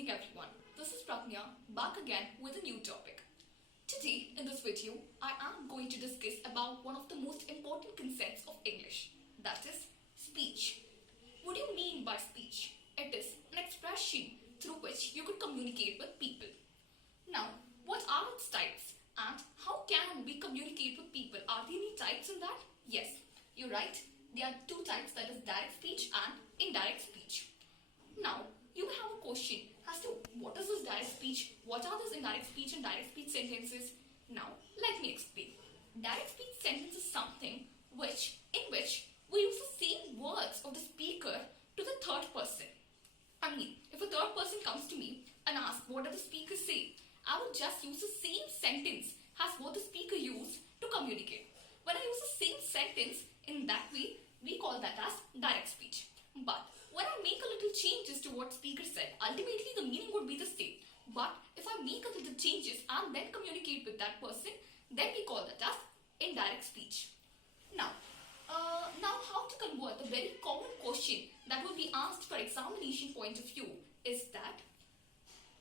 evening everyone. This is Pragna back again with a new topic. Today in this video I am going to discuss about one of the most important concepts of English, that is speech. What do you mean by speech? It is an expression through which you could communicate with people. Now, what are its types and how can we communicate with people? Are there any types in that? Yes, you're right. There are two types, that is direct speech and indirect speech. Now, you may have a question as to what is this direct speech, what are these indirect speech and direct speech sentences? Now, let me explain. Direct speech sentence is something in which we use the same words of the speaker to the third person. I mean, if a third person comes to me and asks what did the speaker say, I would just use the same sentence as what the speaker used to communicate. When I use the same sentence in that way, we call that as direct speech. But when I make a little changes to what speaker said, ultimately the meaning would be the same. But if I make a little changes and then communicate with that person, then we call that as indirect speech. Now how to convert? The very common question that will be asked for examination point of view is that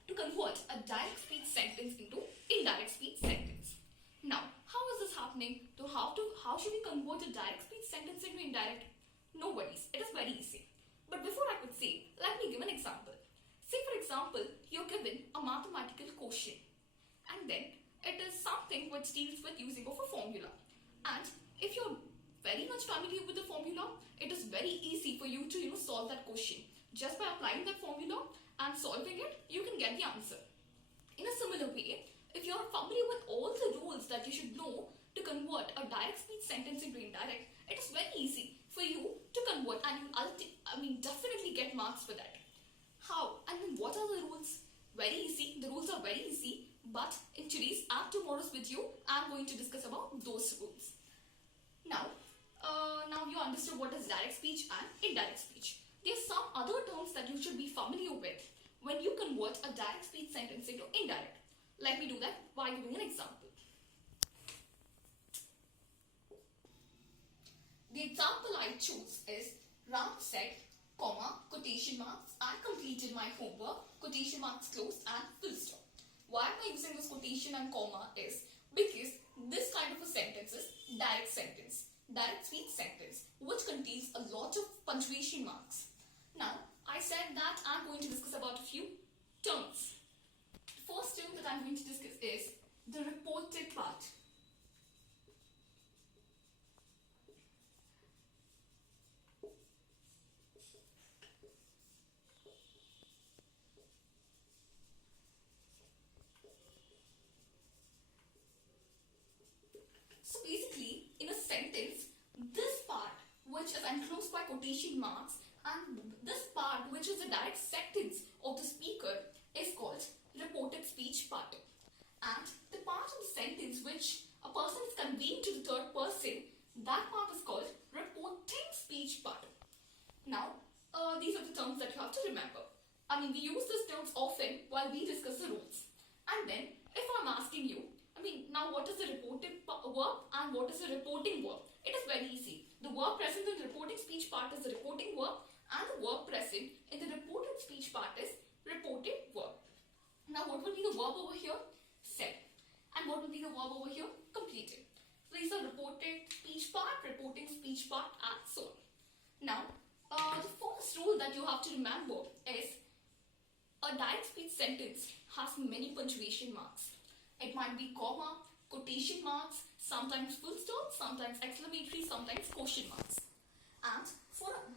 to convert a direct speech sentence into indirect speech sentence. Now, how is this happening? How should we convert a direct speech sentence into indirect? No worries, it is very easy. But before I could say, let me give an example. Say for example, you're given a mathematical quotient and then it is something which deals with using of a formula. And if you're very much familiar with the formula, it is very easy for you to solve that quotient. Just by applying that formula and solving it, you can get the answer. In a similar way, if you're familiar with all the rules that you should know to convert a direct speech sentence into indirect, it is very easy for you to convert and you definitely get marks for that. How? And then what are the rules? Very easy. The rules are very easy, but in today's and tomorrow's video, I'm going to discuss about those rules. Now you understood what is direct speech and indirect speech. There are some other terms that you should be familiar with when you convert a direct speech sentence into indirect. Let me do that by giving an example. The example I choose is Ram said, comma, quotation marks, I completed my homework, quotation marks closed and full stop. Why am I using this quotation and comma is because this kind of a sentence is direct speech sentence, which contains a lot of punctuation marks. Now, I said that I'm going to discuss about a few terms. The first term that I'm going to discuss is the reported part. So basically, in a sentence, this part which is enclosed by quotation marks and this part which is a direct sentence of the speaker is called reported speech part. And the part of the sentence which a person is conveying to the third person, that part is called reporting speech part. Now, these are the terms that you have to remember. We use these terms often while we discuss the rules. And then, if I'm asking you, now what is the reported verb and what is the reporting verb? It is very easy. The verb present in the reporting speech part is the reporting verb and the verb present in the reported speech part is reported verb. Now what will be the verb over here? Said. And what will be the verb over here? Completed. So these are reported speech part, reporting speech part and so on. Now the first rule that you have to remember is a direct speech sentence has many punctuation marks. It might be comma, quotation marks, sometimes full stop, sometimes exclamatory, sometimes question marks.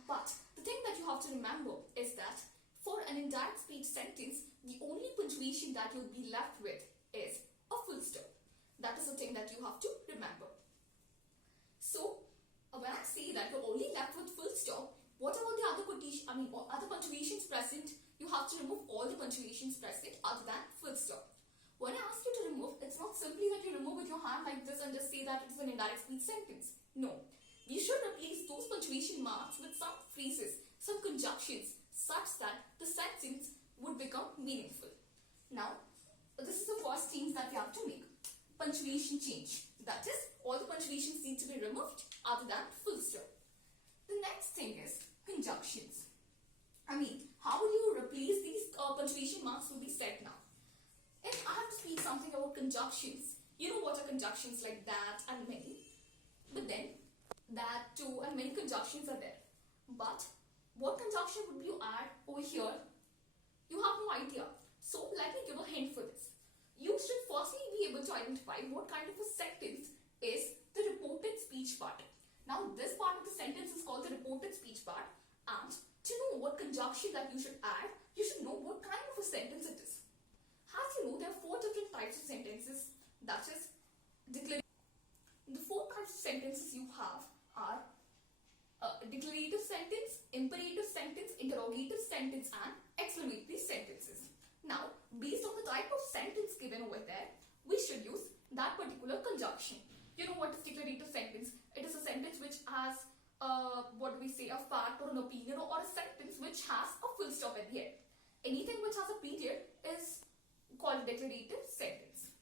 But the thing that you have to remember is that for an indirect speech sentence, the only punctuation that you'll be left with is a full stop. That is the thing that you have to remember. So when I say that you're only left with full stop, whatever the other other punctuations present, you have to remove all the punctuations present other than full stop. When I ask you to remove, it's not simply that you remove with your hand like this and just say that it's an indirect speech sentence. No. You should replace those punctuation marks with some phrases, some conjunctions, such that the sentence would become meaningful. Now, this is the first change that we have to make. Punctuation change. That is, all the punctuations need to be removed other than full stop. The next thing is conjunctions. How will you replace these punctuation marks will be set now. If I have to speak something about conjunctions, you know what are conjunctions like that and many. But then, that too and many conjunctions are there. But what conjunction would you add over here? You have no idea. So let me give a hint for this. You should firstly be able to identify what kind of a sentence is the reported speech part. Now this part of the sentence is called the reported speech part, and to know what conjunction that you should add, you should know what kind of a sentence it is. As you know, there are 4 different types of sentences, that is declarative. The 4 types of sentences you have are declarative sentence, imperative sentence, interrogative sentence and exclamatory sentences. Now, based on the type of sentence given over there, we should use that particular conjunction. You know what is declarative sentence? It is a sentence which has a fact or an opinion or a sentence which has a full stop at the end. Anything which has a period is called declarative sentence.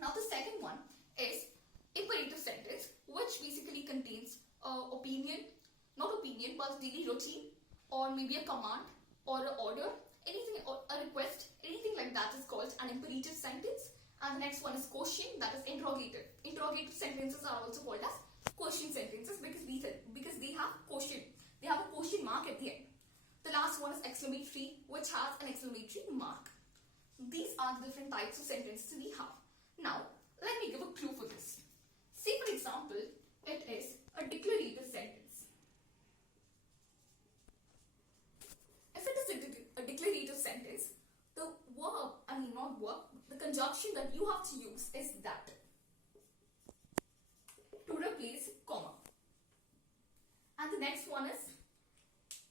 Now, the second one is imperative sentence, which basically contains not opinion, but daily routine, or maybe a command or an order, anything, or a request, anything like that is called an imperative sentence. And the next one is question, that is interrogative. Interrogative sentences are also called as question sentences because they have question. They have a question mark at the end. The last one is exclamatory, which has an exclamatory mark. These are the different types of sentences we have. Now, let me give a clue for this. Say, for example, it is a declarative sentence. If it is a declarative sentence, the the conjunction that you have to use is that to replace comma. And the next one is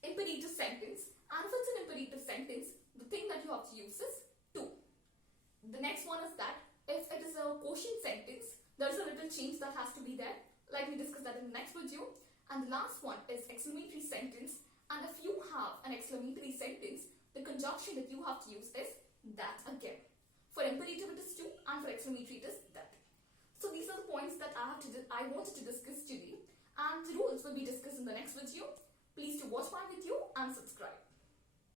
imperative sentence. And if it's an imperative sentence, the thing that you have to use is to. The next one is that if it is a question sentence, there is a little change that has to be there. Let me discuss that in the next video. And the last one is exclamatory sentence. And if you have an exclamatory sentence, the conjunction that you have to use is that again. For imperative it is to, and for exclamatory it is that. So these are the points that I wanted to discuss today, and the rules will be discussed in the next video. Please do watch my video and subscribe.